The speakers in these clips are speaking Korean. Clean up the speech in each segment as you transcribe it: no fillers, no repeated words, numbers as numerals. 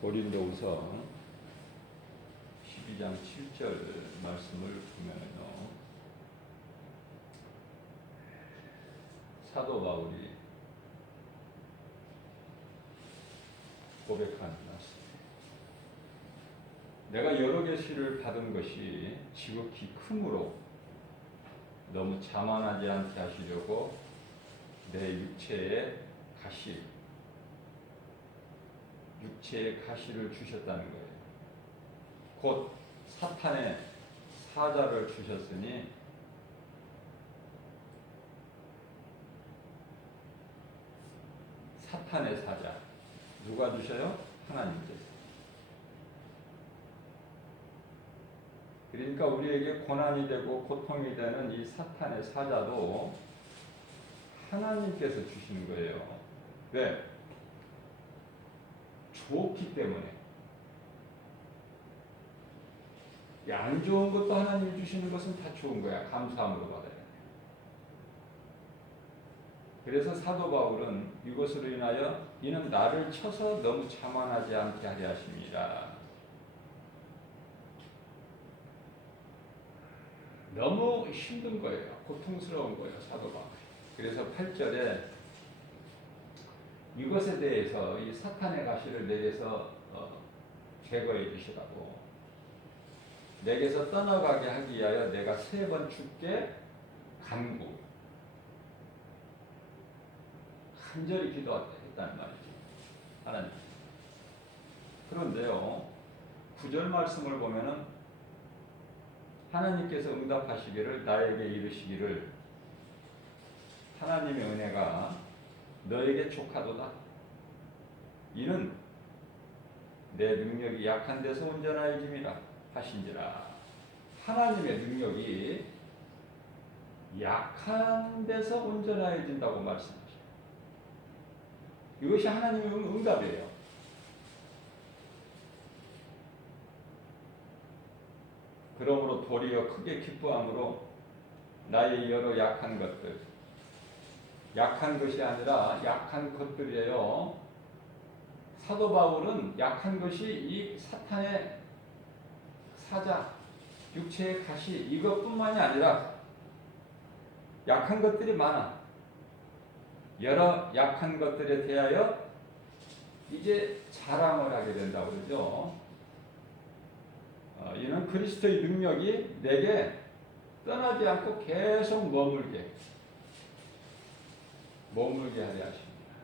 고린도후서 12장 7절 말씀을 보면요, 사도 바울이 고백하는 말씀. 내가 여러 계시를 받은 것이 지극히 크므로 너무 자만하지 않게 하시려고 내 육체의 가시를 주셨다는 거예요. 곧 사탄의 사자를 주셨으니 사탄의 사자 누가 주셔요? 하나님께서. 그러니까 우리에게 고난이 되고 고통이 되는 이 사탄의 사자도 하나님께서 주시는 거예요. 왜? 좋기 때문에. 안 좋은 것도 하나님이 주시는 것은 다 좋은 거야. 감사함으로 받아야 돼. 그래서 사도 바울은 이것으로 인하여 이는 나를 쳐서 너무 자만하지 않게 하려 하십니다. 너무 힘든 거예요. 고통스러운 거예요. 사도 바울. 그래서 8절에 이것에 대해서 이 사탄의 가시를 내게서 제거해 주시라고, 내게서 떠나가게 하기 위하여 내가 3번 죽게 간구, 간절히 기도했다는 말이죠. 하나님. 그런데요, 9절 말씀을 보면은 하나님께서 응답하시기를, 나에게 이르시기를 하나님의 은혜가 너에게 족하도다. 이는 내 능력이 약한 데서 온전하여짐이라 하신지라. 하나님의 능력이 약한 데서 온전하여진다고 말씀하셔요. 이것이 하나님의 응답이에요. 그러므로 도리어 크게 기뻐함으로 나의 여러 약한 것들, 약한 것이 아니라 약한 것들이에요. 사도 바울은 약한 것이 이 사탄의 사자, 육체의 가시, 이것뿐만이 아니라 약한 것들이 많아. 여러 약한 것들에 대하여 이제 자랑을 하게 된다고 그러죠. 이는 그리스도의 능력이 내게 떠나지 않고 계속 머물게 하려 하십니다.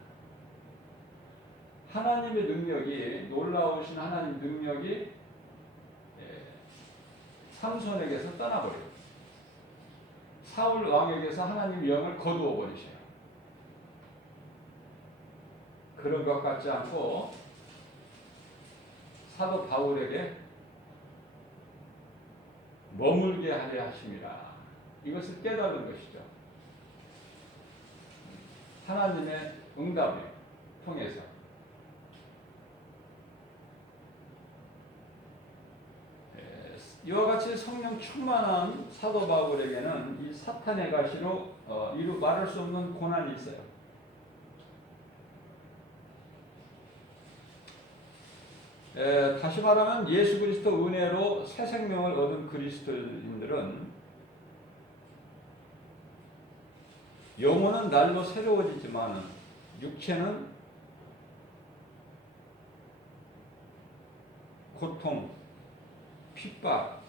하나님의 능력이, 놀라우신 하나님 능력이 삼손에게서 떠나버려요. 사울 왕에게서 하나님 영을 거두어 버리셔요. 그런 것 같지 않고 사도 바울에게 머물게 하려 하십니다. 이것을 깨달은 것이죠. 하나님의 응답을 통해서. 이와 같이 성령 충만한 사도 바울에게는 이 사탄의 가시로 이루 말할 수 없는 고난이 있어요. 다시 말하면 예수 그리스도 은혜로 새 생명을 얻은 그리스도인들은 영혼은 날로 새로워지지만 육체는 고통, 핍박,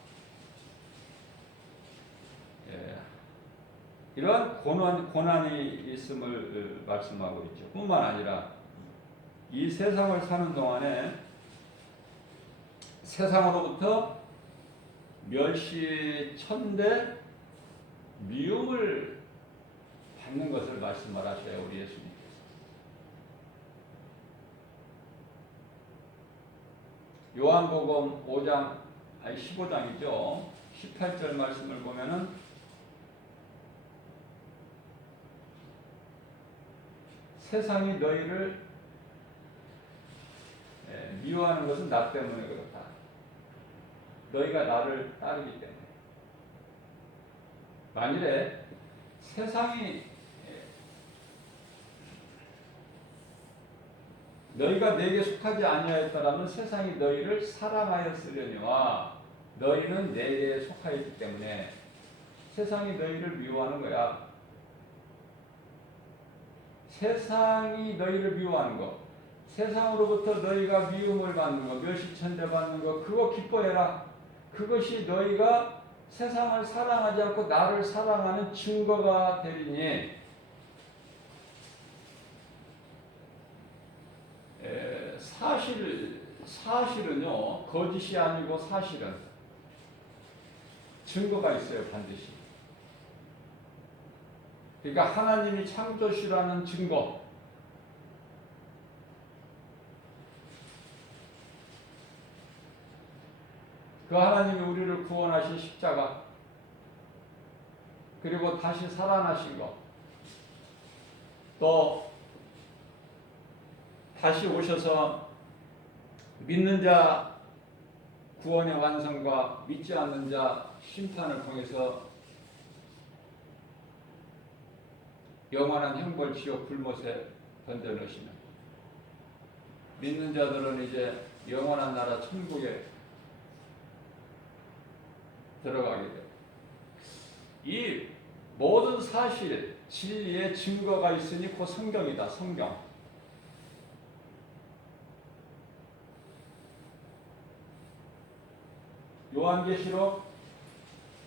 이러한 고난이 있음을 말씀하고 있죠. 뿐만 아니라 이 세상을 사는 동안에 세상으로부터 멸시, 천대, 미움을 받는 것을 말씀하셔요. 우리 예수님께서. 요한복음 15장이죠. 18절 말씀을 보면은 세상이 너희를 미워하는 것은 나 때문에 그렇다. 너희가 나를 따르기 때문에. 만일에 세상이 너희가 내게 속하지 아니하였더라면 세상이 너희를 사랑하였으려니와 너희는 내게 속하였기 때문에 세상이 너희를 미워하는 거야. 세상이 너희를 미워하는 거, 세상으로부터 너희가 미움을 받는 거, 멸시천대 받는 거, 그거 기뻐해라. 그것이 너희가 세상을 사랑하지 않고 나를 사랑하는 증거가 되리니. 사실은요, 거짓이 아니고 사실은 증거가 있어요, 반드시. 그러니까 하나님이 창조주라는 증거, 그 하나님이 우리를 구원하신 십자가, 그리고 다시 살아나신 것, 또 다시 오셔서 믿는 자 구원의 완성과 믿지 않는 자 심판을 통해서 영원한 형벌 지옥 불못에 던져넣으시는, 믿는 자들은 이제 영원한 나라 천국에 들어가게 돼요. 이 모든 사실, 진리의 증거가 있으니 그 성경이다. 성경. 요한계시록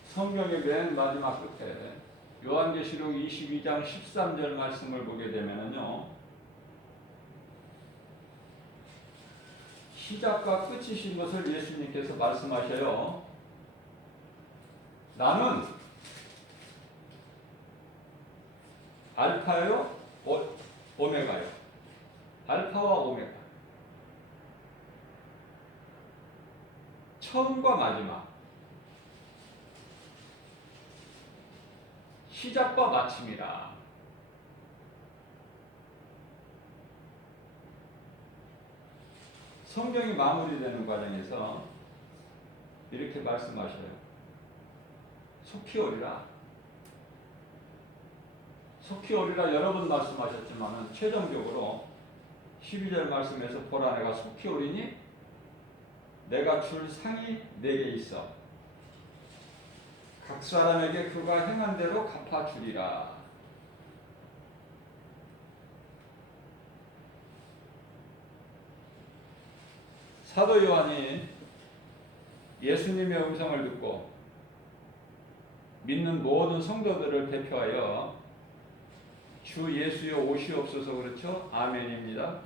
성경의 맨 마지막 끝에 요한계시록 22장 13절 말씀을 보게 되면은요, 시작과 끝이신 것을 예수님께서 말씀하셔요. 나는 알파요, 오메가요. 알파와 오메가. 처음과 마지막. 시작과 마침이라. 성경이 마무리되는 과정에서 이렇게 말씀하셔요. 속히 오리라. 속히 오리라 여러 번 말씀하셨지만 최종적으로 12절 말씀에서 보라 내가 속히 오리니 내가 줄 상이 내게 있어 각 사람에게 그가 행한 대로 갚아주리라. 사도 요한이 예수님의 음성을 듣고 믿는 모든 성도들을 대표하여 주 예수여 오시옵소서, 그렇죠? 아멘입니다.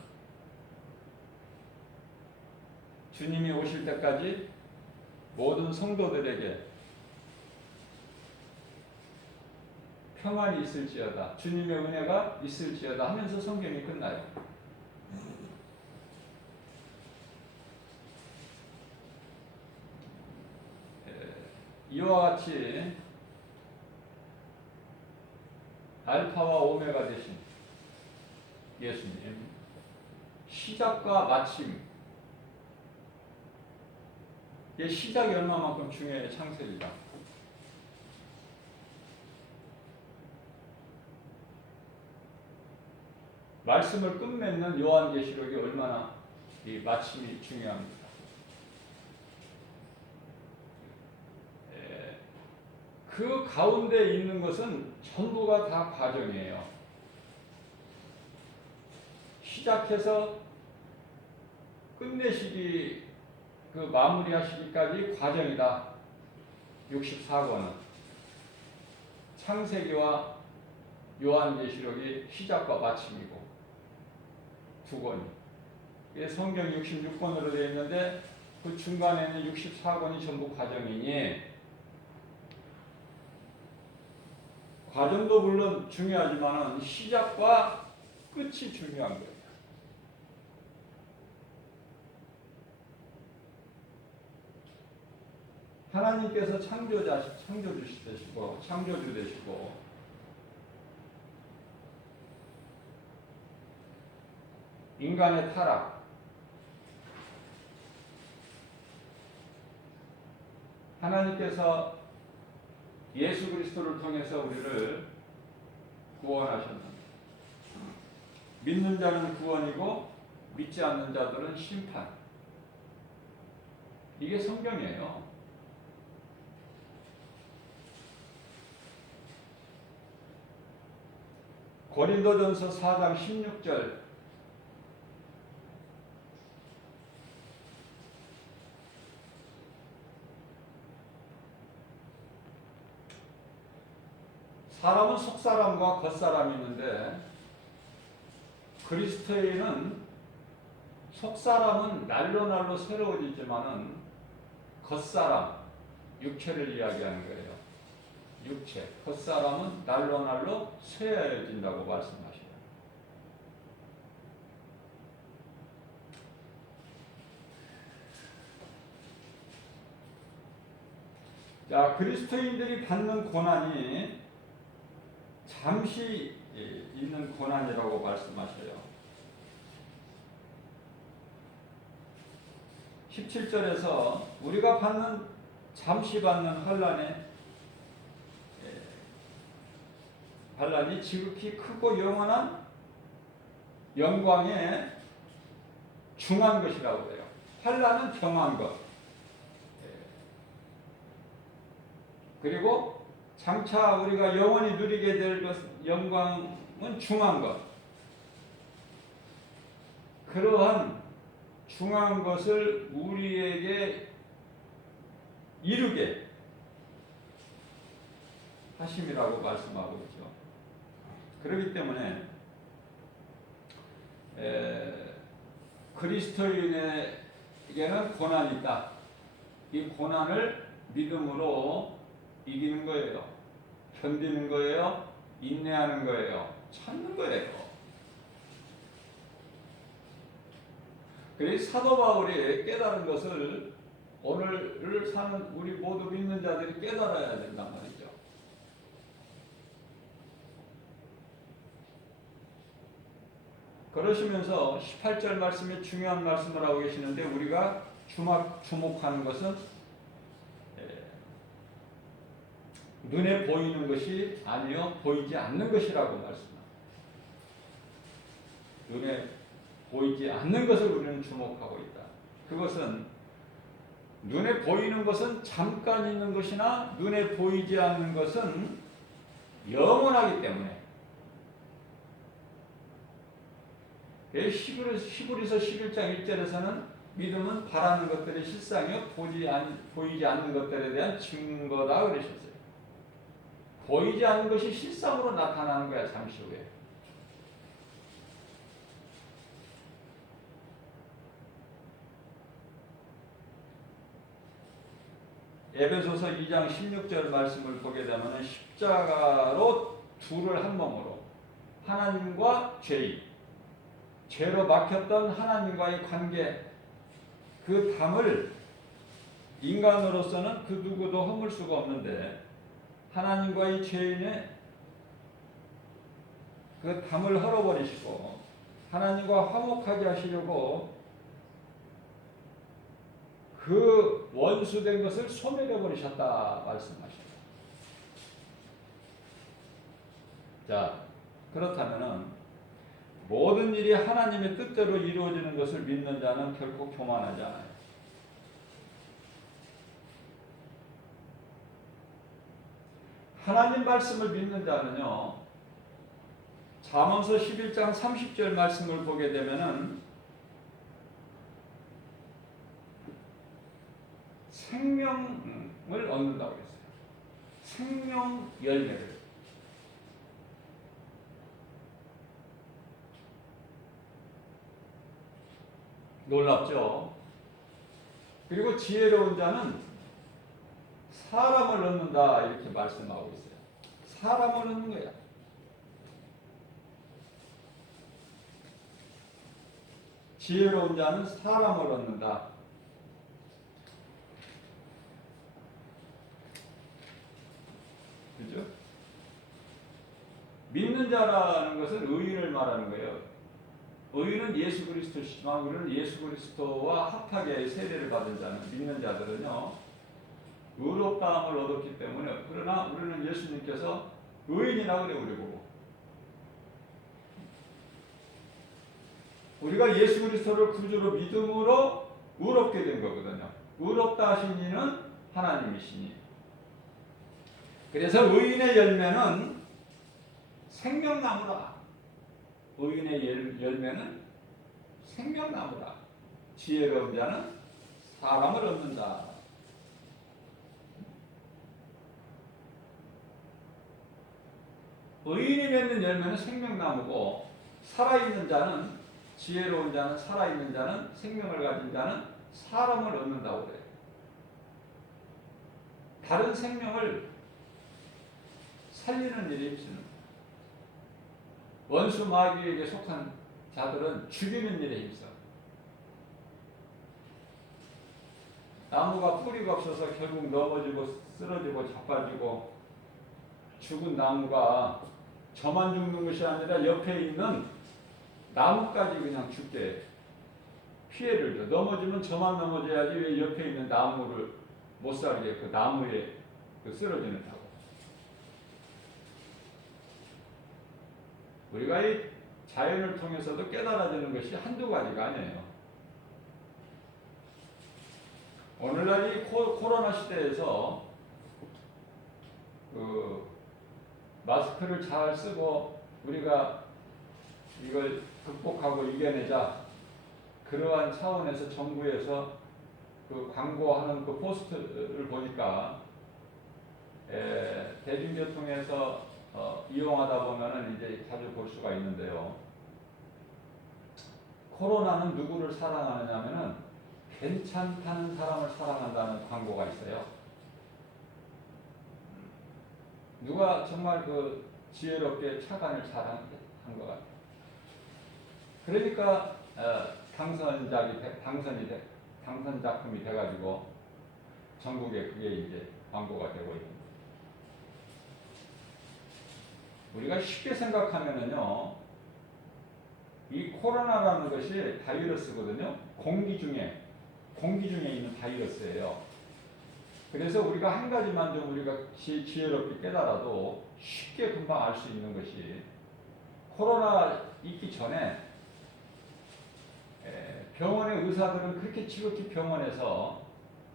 주님이 오실 때까지 모든 성도들에게 평안이 있을지어다, 주님의 은혜가 있을지어다 하면서 성경이 끝나요. 이와 같이 알파와 오메가 되신 예수님, 시작과 마침, 이 시작이 얼마만큼 중요해요. 창세기가. 말씀을 끝맺는 요한계시록이 얼마나 이 마침이 중요합니다. 그 가운데 있는 것은 전부가 다 과정이에요. 시작해서 끝내시기, 그 마무리하시기까지 과정이다. 64권은 창세기와 요한계시록이 시작과 마침이고 두 권이. 성경 66권으로 되어 있는데 그 중간에는 64권이 전부 과정이니, 과정도 물론 중요하지만 시작과 끝이 중요한 거예요. 하나님께서 창조주 되시고 창조주 되시고 인간의 타락, 하나님께서 예수 그리스도를 통해서 우리를 구원하셨는데, 믿는 자는 구원이고 믿지 않는 자들은 심판. 이게 성경이에요. 고린도전서 4장 16절 사람은 속사람과 겉사람이 있는데 그리스도인은 속사람은 날로 새로워지지만은 겉사람, 육체를 이야기하는 거예요. 육체, 겉사람은 날로 쇠해진다고 말씀하셔요. 자, 그리스도인들이 받는 고난이 잠시 있는 고난이라고 말씀하셔요. 17절에서 우리가 잠시 받는 환난이 지극히 크고 영원한 영광에 중한 것이라고 해요. 환난은 경한 것. 그리고 장차 우리가 영원히 누리게 될 영광은 중한 것. 그러한 중한 것을 우리에게 이루게 하심이라고 말씀하고 있죠. 그렇기 때문에 그리스도인에게는 고난이 있다. 이 고난을 믿음으로 이기는 거예요. 견디는 거예요. 인내하는 거예요. 참는 거예요. 그래서 사도 바울이 깨달은 것을 오늘을 사는 우리 모두 믿는 자들이 깨달아야 된단 말이죠. 그러시면서 18절 말씀에 중요한 말씀을 하고 계시는데 우리가 주목하는 것은 눈에 보이는 것이 아니요 보이지 않는 것이라고 말씀합니다. 눈에 보이지 않는 것을 우리는 주목하고 있다. 그것은 눈에 보이는 것은 잠깐 있는 것이나 눈에 보이지 않는 것은 영원하기 때문에 히브리서 11장 1절에서는 믿음은 바라는 것들의 실상이요 보이지 않는 것들에 대한 증거다 그러셨어요. 보이지 않는 것이 실상으로 나타나는 거야. 잠시 후에. 에베소서 2장 16절 말씀을 보게 되면 십자가로 둘을 한 몸으로 하나님과 죄로 막혔던 하나님과의 관계 그 담을 인간으로서는 그 누구도 허물 수가 없는데 하나님과의 죄인의 그 담을 헐어버리시고 하나님과 화목하게 하시려고 그 원수된 것을 소멸해 버리셨다 말씀하십니다. 자, 그렇다면은 모든 일이 하나님의 뜻대로 이루어지는 것을 믿는 자는 결코 교만하지 않아요. 하나님 말씀을 믿는 자는요, 잠언서 11장 30절 말씀을 보게 되면은 생명을 얻는다고 했어요. 생명 열매를. 놀랍죠? 그리고 지혜로운 자는 사람을 얻는다 이렇게 말씀하고 있어요. 사람을 얻는 거야. 지혜로운 자는 사람을 얻는다. 그죠? 믿는 자라는 것은 의인을 말하는 거예요. 의인은 예수 그리스도시지만 우리는 예수 그리스도와 합하게 세례를 받은 자는 믿는 자들은요 의롭다함을 얻었기 때문에 그러나 우리는 예수님께서 의인이라 그래 우리 보고 우리가 예수 그리스도를 구주로 믿음으로 의롭게 된 거거든요. 의롭다 하신 이는 하나님이시니. 그래서 의인의 열매는 생명나무라. 의인의 열매는 생명나무라. 지혜로운 자는 사람을 얻는다. 의인이 맺는 열매는 생명나무고, 살아있는 자는, 지혜로운 자는, 살아있는 자는, 생명을 가진 자는 사람을 얻는다고 그래요. 다른 생명을 살리는 일에 힘쓰는 거예요. 원수 마귀에게 속한 자들은 죽이는 일에 힘써. 나무가 뿌리가 없어서 결국 넘어지고 쓰러지고 자빠지고, 죽은 나무가 저만 죽는 것이 아니라 옆에 있는 나무까지 그냥 죽게 피해를 줘. 넘어지면 저만 넘어져야지 왜 옆에 있는 나무를 못 살게 그 나무에 쓰러지는 타고. 우리가 이 자연을 통해서도 깨달아지는 것이 한두 가지가 아니에요. 오늘날 이 코로나 시대에서 마스크를 잘 쓰고 우리가 이걸 극복하고 이겨내자, 그러한 차원에서 정부에서 그 광고하는 그 포스트를 보니까 대중교통에서 이용하다 보면은 이제 자주 볼 수가 있는데요. 코로나는 누구를 사랑하느냐면은 괜찮다는 사람을 사랑한다는 광고가 있어요. 누가 정말 그 지혜롭게 차관을 잘한 것 같아요. 그러니까 당선 작품이 돼가지고 전국에 그게 이제 광고가 되고 있는 거예요. 우리가 쉽게 생각하면은요, 이 코로나라는 것이 바이러스거든요. 공기 중에 있는 바이러스예요. 그래서 우리가 한 가지만 좀 우리가 지혜롭게 깨달아도 쉽게 금방 알 수 있는 것이, 코로나 있기 전에 병원의 의사들은 그렇게 지극히 병원에서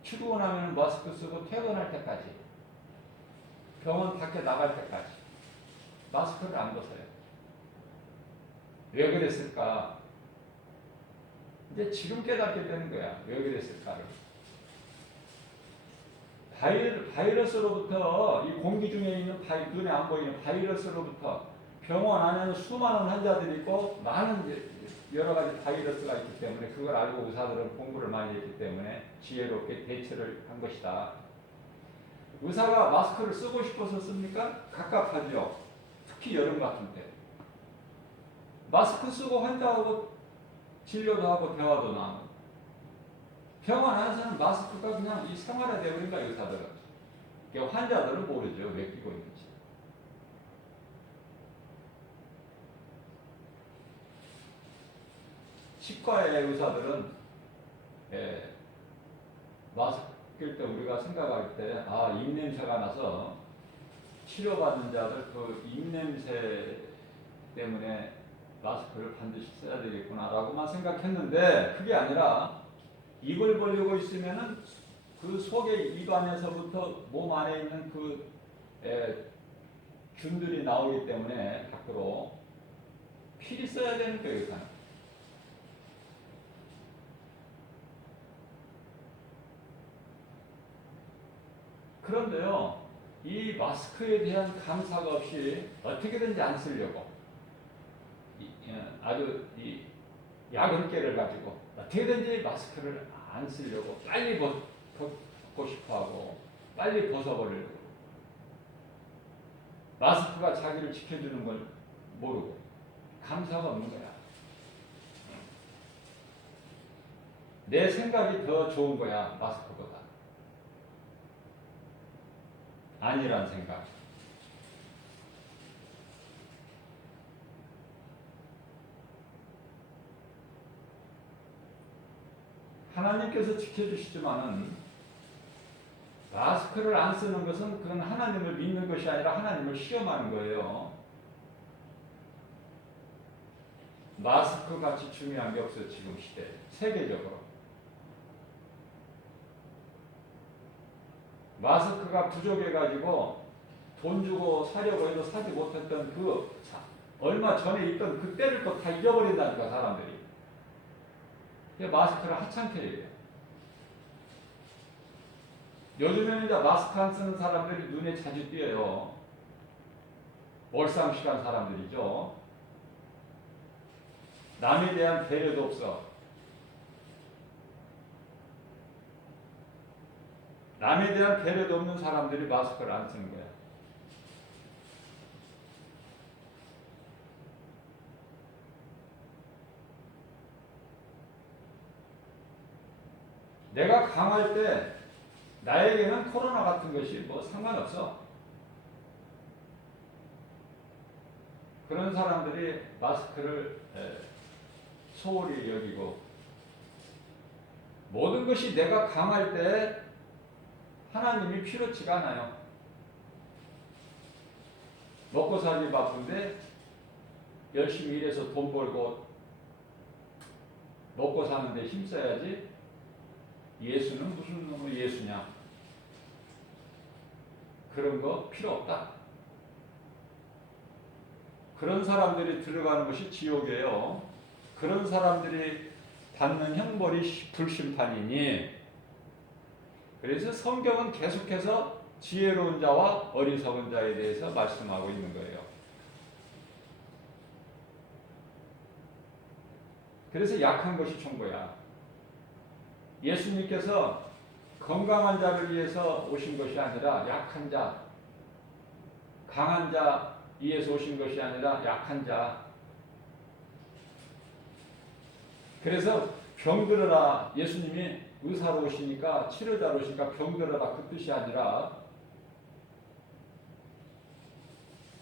출근하면 마스크 쓰고 퇴근할 때까지, 병원 밖에 나갈 때까지 마스크를 안 벗어요. 왜 그랬을까? 이제 지금 깨닫게 되는 거야. 왜 그랬을까를. 바이러스로부터, 이 공기 중에 있는 눈에 안 보이는 바이러스로부터, 병원 안에는 수많은 환자들이 있고 많은 여러 가지 바이러스가 있기 때문에 그걸 알고 의사들은 공부를 많이 했기 때문에 지혜롭게 대처를 한 것이다. 의사가 마스크를 쓰고 싶어서 씁니까? 갑갑하죠. 특히 여름 같은 때. 마스크 쓰고 환자하고 진료도 하고 대화도 나누고. 병원 안에서는 마스크가 그냥 이 생활화 되어버린 거야, 의사들은. 환자들은 모르죠, 왜 끼고 있는지. 치과의 의사들은 마스크 낄 때 우리가 생각할 때, 입냄새가 나서 치료받는 자들 그 입냄새 때문에 마스크를 반드시 써야 되겠구나라고만 생각했는데, 그게 아니라 입을 벌리고 있으면은 그 속의 입안에서부터 몸 안에 있는 그 균들이 나오기 때문에 밖으로 필히 써야 되는 거예요, 의사는. 그런데요, 이 마스크에 대한 감사가 없이 어떻게든지 안 쓰려고, 아주 이 야근깨를 가지고 어떻게든지 마스크를 안 쓰려고 빨리 벗고 싶어하고 빨리 벗어버리려고. 마스크가 자기를 지켜주는 걸 모르고 감사가 없는 거야. 내 생각이 더 좋은 거야, 마스크보다. 아니란 생각. 하나님께서 지켜주시지만은 마스크를 안 쓰는 것은 그건 하나님을 믿는 것이 아니라 하나님을 시험하는 거예요. 마스크 같이 중요한 게 없어요. 지금 시대에. 세계적으로. 마스크가 부족해가지고 돈 주고 사려고 해도 사지 못했던 얼마 전에 있던 그때를 또 다 잊어버린다니까, 사람들이. 마스크를 하찮게 해요. 요즘에는 이제 마스크 안 쓰는 사람들이 눈에 자주 띄어요. 몰상식한 사람들이죠. 남에 대한 배려도 없어. 남에 대한 배려도 없는 사람들이 마스크를 안 쓰는 거야. 내가 강할 때 나에게는 코로나 같은 것이 뭐 상관없어. 그런 사람들이 마스크를 소홀히 여기고, 모든 것이 내가 강할 때 하나님이 필요치가 않아요. 먹고 살기 바쁜데 열심히 일해서 돈 벌고 먹고 사는데 힘써야지. 예수는 무슨 놈의 예수냐? 그런 거 필요 없다. 그런 사람들이 들어가는 것이 지옥이에요. 그런 사람들이 받는 형벌이 불심판이니. 그래서 성경은 계속해서 지혜로운 자와 어리석은 자에 대해서 말씀하고 있는 거예요. 그래서 약한 것이 총고야. 예수님께서 건강한 자를 위해서 오신 것이 아니라 약한 자, 강한 자 위해서 오신 것이 아니라 약한 자. 그래서 병들어라, 예수님이 의사로 오시니까, 치료자로 오시니까 병들어라 그 뜻이 아니라,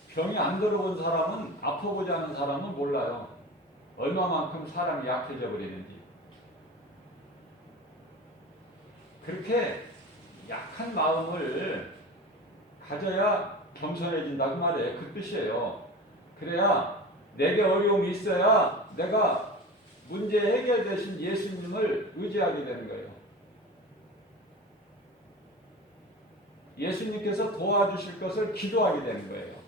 병이 안 들어온 사람은, 아파보지 않은 사람은 몰라요. 얼마만큼 사람이 약해져 버리는지. 그렇게 약한 마음을 가져야 겸손해진다고 말이에요. 그 뜻이에요. 그래야 내게 어려움이 있어야 내가 문제 해결 대신 예수님을 의지하게 되는 거예요. 예수님께서 도와주실 것을 기도하게 되는 거예요.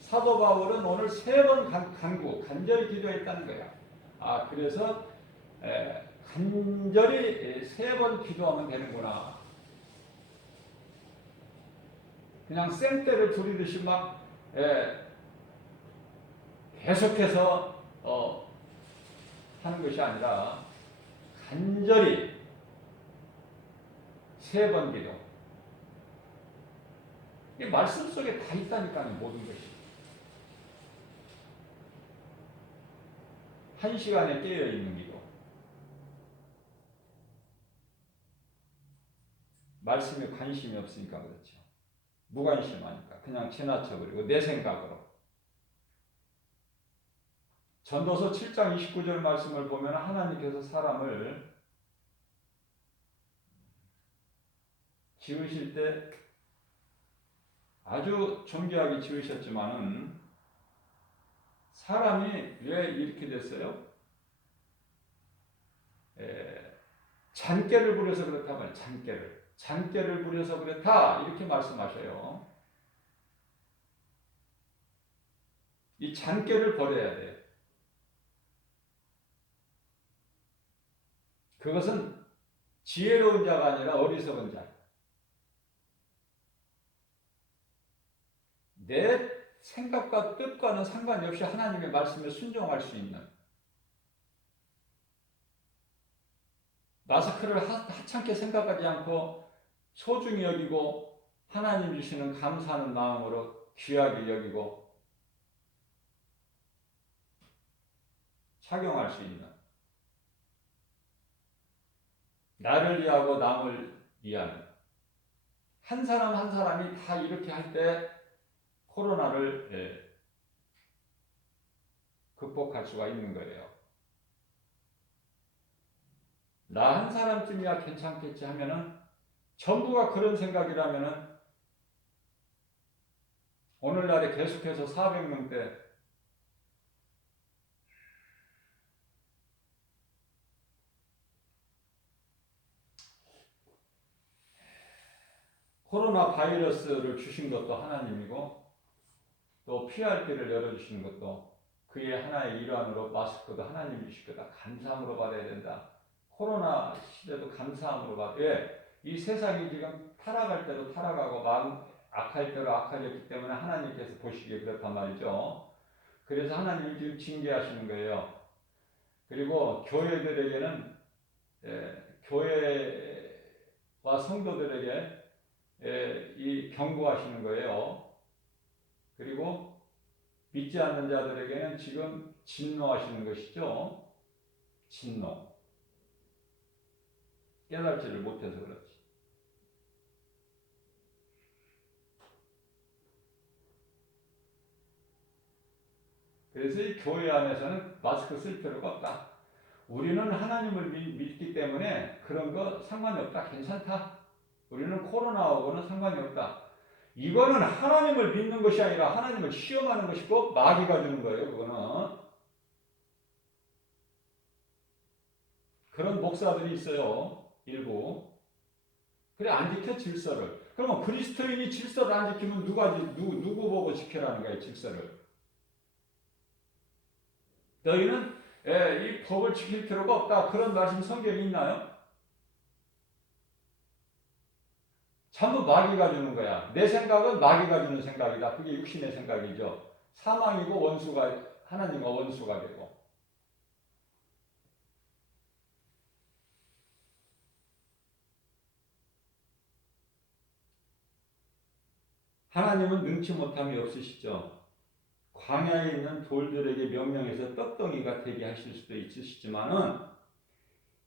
사도 바울은 오늘 3번 간절히 기도했다는 거야. 그래서 간절히 3번 기도하면 되는구나. 그냥 생떼를 부리듯이 막 계속해서 하는 것이 아니라 간절히 3번 기도. 이 말씀 속에 다 있다니까요, 모든 것이. 1시간에 깨어있는 기도. 말씀에 관심이 없으니까 그렇죠. 무관심하니까 그냥 지나쳐버리고 내 생각으로. 전도서 7장 29절 말씀을 보면 하나님께서 사람을 지으실 때 아주 존귀하게 지으셨지만은 사람이 왜 이렇게 됐어요? 잔꾀를 부려서 그렇다 말이에요. 잔꾀를 부려서 그렇다 이렇게 말씀하셔요. 이 잔꾀를 버려야 돼요. 그것은 지혜로운 자가 아니라 어리석은 자. 내 생각과 뜻과는 상관이 없이 하나님의 말씀에 순종할 수 있는, 마스크를 하찮게 생각하지 않고 소중히 여기고 하나님 주시는 감사하는 마음으로 귀하게 여기고 착용할 수 있는, 나를 위하고 남을 위하는, 한 사람 한 사람이 다 이렇게 할 때 코로나를 극복할 수가 있는 거예요. 나 한 사람쯤이야 괜찮겠지 하면은, 전부가 그런 생각이라면은 오늘날에 계속해서 400명대 코로나 바이러스를 주신 것도 하나님이고 또 피할 길을 열어주시는 것도 그의 하나의 일환으로 마스크도 하나님이 주실 거다. 감사함으로 받아야 된다. 코로나 시대도 감사함으로 받아야 돼. 이 세상이 지금 타락할 때도 타락하고 마음 악할 때로 악해졌기 때문에 하나님께서 보시기에 그렇단 말이죠. 그래서 하나님이 지금 징계하시는 거예요. 그리고 교회들에게는 교회와 성도들에게 이 경고하시는 거예요. 그리고 믿지 않는 자들에게는 지금 진노하시는 것이죠. 진노. 깨달지를 못해서 그렇지. 그래서 이 교회 안에서는 마스크 쓸 필요가 없다. 우리는 하나님을 믿기 때문에 그런 거 상관이 없다. 괜찮다. 우리는 코로나하고는 상관이 없다. 이거는 하나님을 믿는 것이 아니라 하나님을 시험하는 것이고 마귀가 주는 거예요. 그거는. 그런 목사들이 있어요. 일부. 그래 안 지켜 질서를. 그러면 그리스도인이 질서를 안 지키면 누구 보고 지켜라는 거예요. 질서를. 너희는 이 법을 지킬 필요가 없다. 그런 말씀 성경에 있나요? 전부 마귀가 주는 거야. 내 생각은 마귀가 주는 생각이다. 그게 육신의 생각이죠. 사망이고 원수가 하나님과 원수가 되고. 하나님은 능치 못함이 없으시죠. 광야에 있는 돌들에게 명령해서 떡덩이가 되게 하실 수도 있으시지만은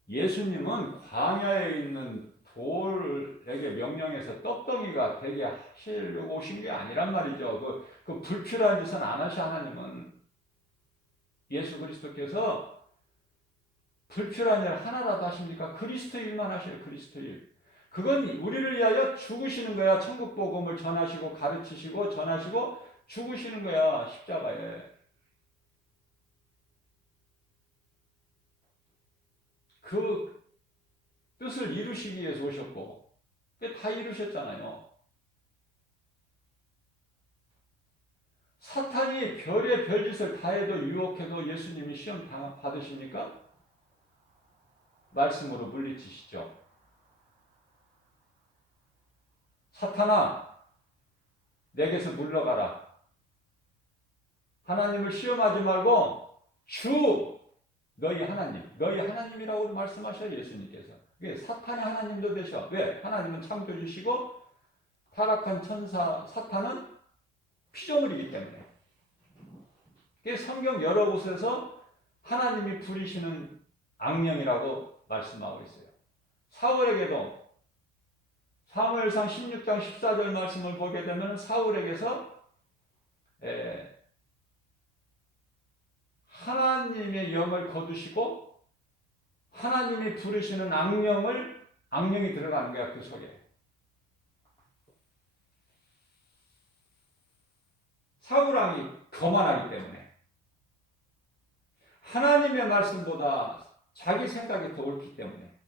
예수님은 광야에 있는 돌에게 명령해서 떡덩이가 되게 하시려고 오신 게 아니란 말이죠. 그 불필요한 짓은 안 하셔. 하나님은 예수 그리스도께서 불필요한 일 하나라도 하십니까? 그리스도 일만 하셔요. 그리스도 일. 그건 우리를 위하여 죽으시는 거야. 천국 복음을 전하시고 가르치시고 전하시고 죽으시는 거야. 십자가에. 그 뜻을 이루시기 위해서 오셨고 다 이루셨잖아요. 사탄이 별의 별짓을 다 해도 유혹해도 예수님이 시험 받으십니까? 말씀으로 물리치시죠. 사탄아, 내게서 물러가라. 하나님을 시험하지 말고 너희 하나님이라고 말씀하셔요. 예수님께서. 사탄의 하나님도 되셔. 왜? 하나님은 창조주시고 타락한 천사 사탄은 피조물이기 때문에. 성경 여러 곳에서 하나님이 부리시는 악령이라고 말씀하고 있어요. 사울에게도 사무엘상 16장 14절 말씀을 보게 되면 사울에게서 하나님의 영을 거두시고 하나님이 부르시는 악령이 들어가는 거야. 그 속에. 사울왕이 거만하기 때문에 하나님의 말씀보다 자기 생각이 더 옳기 때문에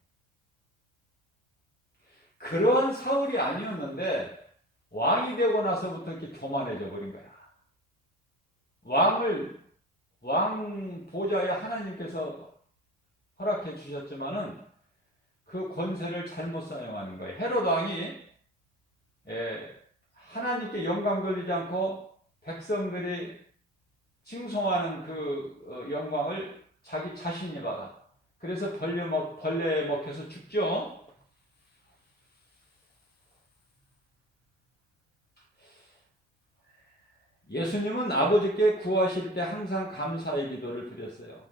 그러한 사울이 아니었는데 왕이 되고 나서부터 이렇게 교만해져 버린 거야. 왕 보좌에 하나님께서 허락해 주셨지만은 그 권세를 잘못 사용하는 거예요. 헤롯 왕이 하나님께 영광 돌리지 않고 백성들이 칭송하는 그 영광을 자기 자신이 받아. 그래서 벌레에 먹혀서 죽죠. 예수님은 아버지께 구하실 때 항상 감사의 기도를 드렸어요.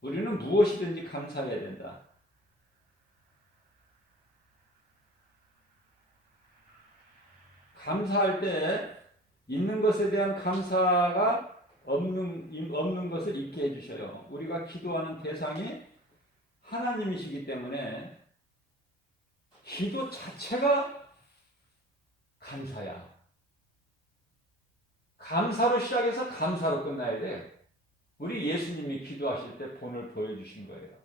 우리는 무엇이든지 감사해야 된다. 감사할 때 있는 것에 대한 감사가 없는 것을 잊게 해주셔요. 우리가 기도하는 대상이 하나님이시기 때문에 기도 자체가 감사야. 감사로 시작해서 감사로 끝나야 돼. 우리 예수님이 기도하실 때 본을 보여주신 거예요.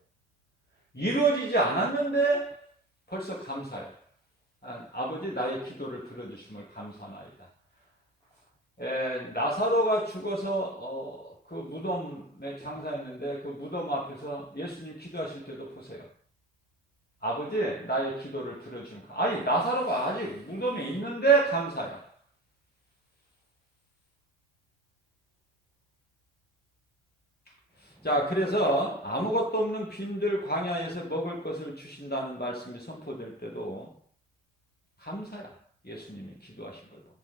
이루어지지 않았는데 벌써 감사해요. 아버지 나의 기도를 들어주심을 감사하나이다. 나사로가 죽어서 그 무덤에 장사했는데 그 무덤 앞에서 예수님 기도하실 때도 보세요. 아버지 나의 기도를 들어주시면 아니 나사로가 아직 무덤에 있는데 감사해요. 자, 그래서 아무것도 없는 빈들 광야에서 먹을 것을 주신다는 말씀이 선포될 때도 감사야. 예수님이 기도하시거든.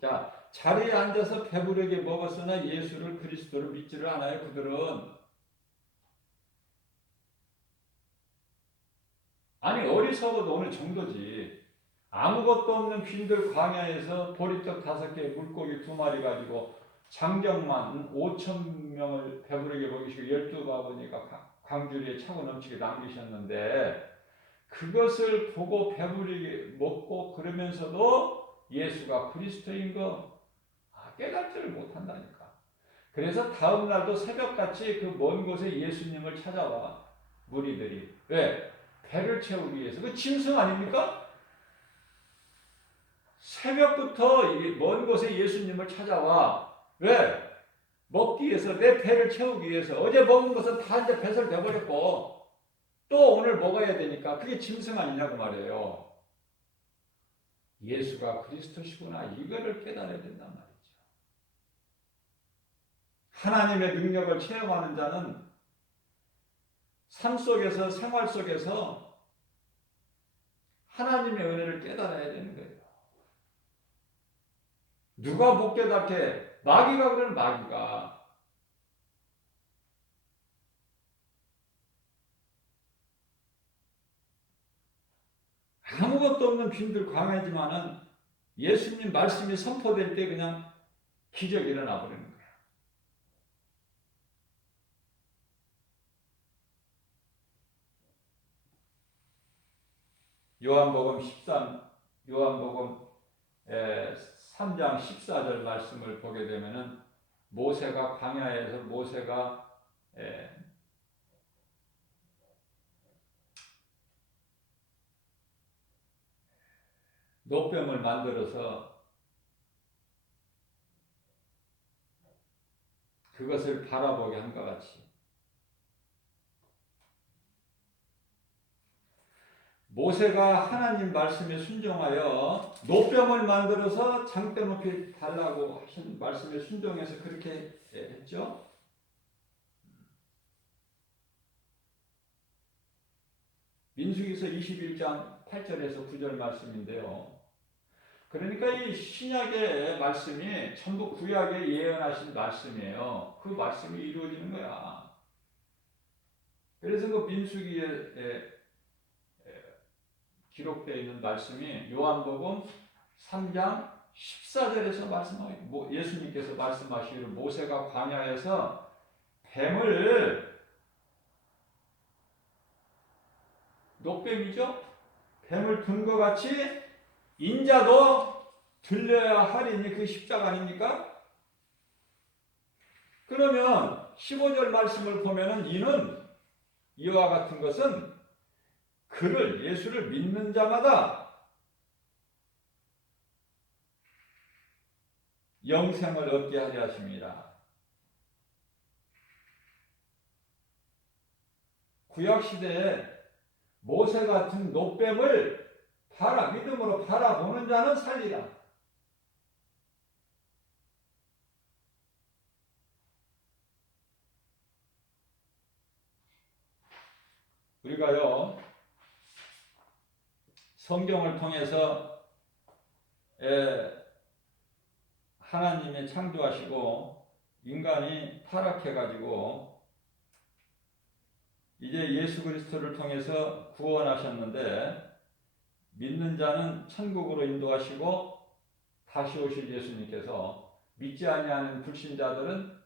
자, 자리에 앉아서 배부르게 먹었으나 예수를 그리스도를 믿지를 않아요. 그들은 아니 어리석어도 어느 정도지. 아무것도 없는 빈들 광야에서 보리떡 5개, 물고기 2마리 가지고 장정만 5,000명을 배부르게 먹이시고 12바구니가 광주리에 차고 넘치게 남기셨는데 그것을 보고 배부르게 먹고 그러면서도 예수가 그리스도인 거 깨닫지를 못한다니까. 그래서 다음 날도 새벽같이 그 먼 곳에 예수님을 찾아와 무리들이. 왜? 배를 채우기 위해서. 그 짐승 아닙니까? 새벽부터 먼 곳에 예수님을 찾아와. 왜? 먹기 위해서, 내 배를 채우기 위해서. 어제 먹은 것은 다 이제 배설돼버렸고 또 오늘 먹어야 되니까 그게 짐승 아니냐고 말이에요. 예수가 그리스도시구나 이거를 깨달아야 된단 말이죠. 하나님의 능력을 체험하는 자는 삶 속에서 생활 속에서 하나님의 은혜를 깨달아야 되는 거예요. 누가 못 깨닫게 마귀가 그런 마귀가 아무것도 없는 빈들 광야지만은 예수님 말씀이 선포될 때 그냥 기적이 일어나 버리는 거예요. 요한복음 3장 14절 말씀을 보게 되면은 모세가 광야에서 모세가 노뱀을 만들어서 그것을 바라보게 한 것 같이 모세가 하나님 말씀에 순종하여 노뱀을 만들어서 장대 높이 달라고 하신 말씀에 순종해서 그렇게 했죠. 민수기서 21장 8절에서 9절 말씀인데요. 그러니까 이 신약의 말씀이 전부 구약에 예언하신 말씀이에요. 그 말씀이 이루어지는 거야. 그래서 그 민수기에 기록되어 있는 말씀이 요한복음 3장 14절에서 말씀하고 예수님께서 말씀하시기를 모세가 광야에서 뱀을 녹뱀이죠. 뱀을 둔 것 같이 인자도 들려야 하리니 그 십자가 아닙니까? 그러면 15절 말씀을 보면은 이는 이와 같은 것은 그를 예수를 믿는 자마다 영생을 얻게 하려 하십니다. 구약시대에 모세 같은 노뱀을 믿음으로 바라보는 자는 살리라. 우리가요 성경을 통해서 하나님이 창조하시고 인간이 타락해가지고 이제 예수 그리스도를 통해서 구원하셨는데 믿는 자는 천국으로 인도하시고 다시 오실 예수님께서 믿지 아니하는 불신자들은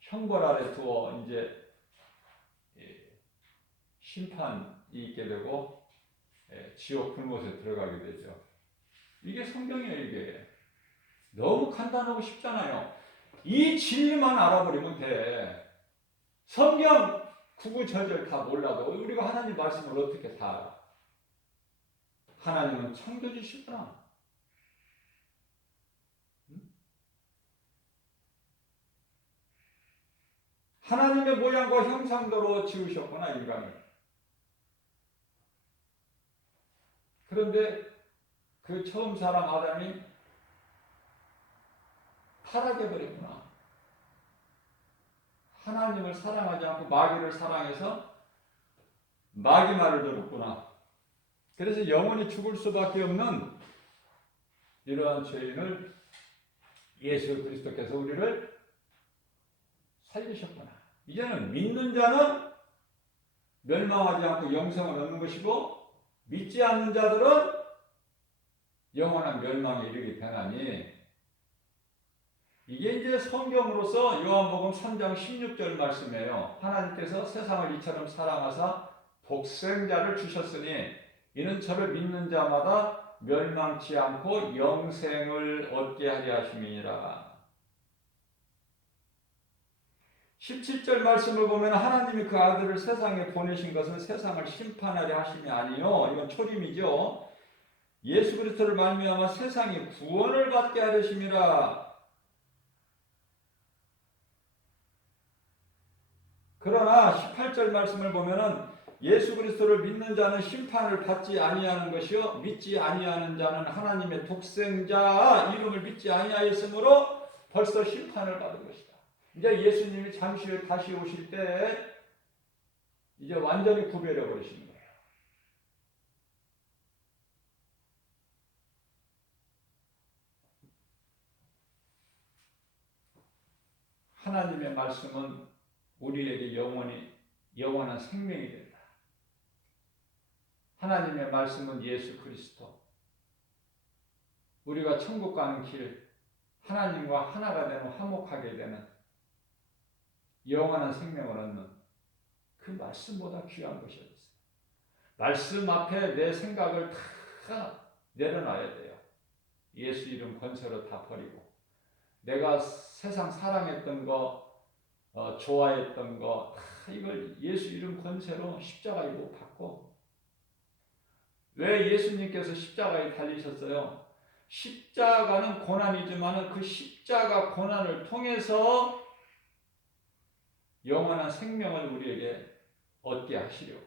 형벌 아래 두어 이제 심판이 있게 되고 지옥 불못에 들어가게 되죠. 이게 성경이에요. 이게 너무 간단하고 쉽잖아요. 이 진리만 알아버리면 돼. 성경 구구절절 다 몰라도 우리가 하나님 말씀을 어떻게 다 알아? 하나님은 창조주시구나. 하나님의 모양과 형상대로 지으셨구나, 인간을. 그런데 그 처음 사람 아담이 타락해버렸구나. 하나님을 사랑하지 않고 마귀를 사랑해서 마귀 말을 들었구나. 그래서 영원히 죽을 수밖에 없는 이러한 죄인을 예수 그리스도께서 우리를 살리셨구나. 이제는 믿는 자는 멸망하지 않고 영생을 얻는 것이고 믿지 않는 자들은 영원한 멸망에 이르게 되나니, 이게 이제 성경으로서 요한복음 3장 16절 말씀이에요. 하나님께서 세상을 이처럼 사랑하사 독생자를 주셨으니 이는 저를 믿는 자마다 멸망치 않고 영생을 얻게 하려 하심이니라. 17절 말씀을 보면 하나님이 그 아들을 세상에 보내신 것은 세상을 심판하려 하심이 아니요, 이건 초림이죠. 예수 그리스도를 말미암아 세상이 구원을 받게 하려심이라. 그러나 18절 말씀을 보면은 예수 그리스도를 믿는 자는 심판을 받지 아니하는 것이요 믿지 아니하는 자는 하나님의 독생자 이름을 믿지 아니하였으므로 벌써 심판을 받은 것이다. 이제 예수님이 잠시 후에 다시 오실 때 이제 완전히 구별해 버리시는 거예요. 하나님의 말씀은 우리에게 영원한 생명이 된다. 하나님의 말씀은 예수 그리스도. 우리가 천국 가는 길, 하나님과 하나가 되는 화목하게 되는 영원한 생명을 얻는 그 말씀보다 귀한 것이 어디 있어요? 말씀 앞에 내 생각을 다 내려놔야 돼요. 예수 이름 권세로 다 버리고 내가 세상 사랑했던 거, 좋아했던 거 다 이걸 예수 이름 권세로 십자가에 못 박고. 왜 예수님께서 십자가에 달리셨어요? 십자가는 고난이지만 그 십자가 고난을 통해서 영원한 생명을 우리에게 얻게 하시려고.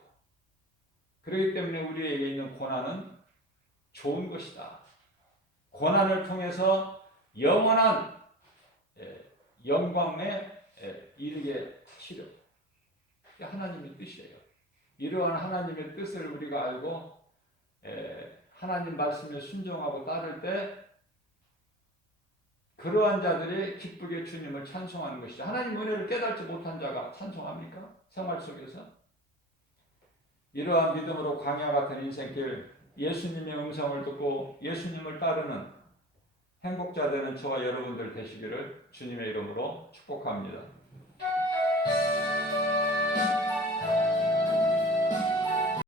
그렇기 때문에 우리에게 있는 고난은 좋은 것이다. 고난을 통해서 영원한 영광에 이르게 하시려고. 그게 하나님의 뜻이에요. 이러한 하나님의 뜻을 우리가 알고 하나님 말씀에 순종하고 따를 때 그러한 자들이 기쁘게 주님을 찬송하는 것이죠. 하나님 은혜를 깨닫지 못한 자가 찬송합니까? 생활 속에서. 이러한 믿음으로 광야 같은 인생길, 예수님의 음성을 듣고 예수님을 따르는 행복자 되는 저와 여러분들 되시기를 주님의 이름으로 축복합니다.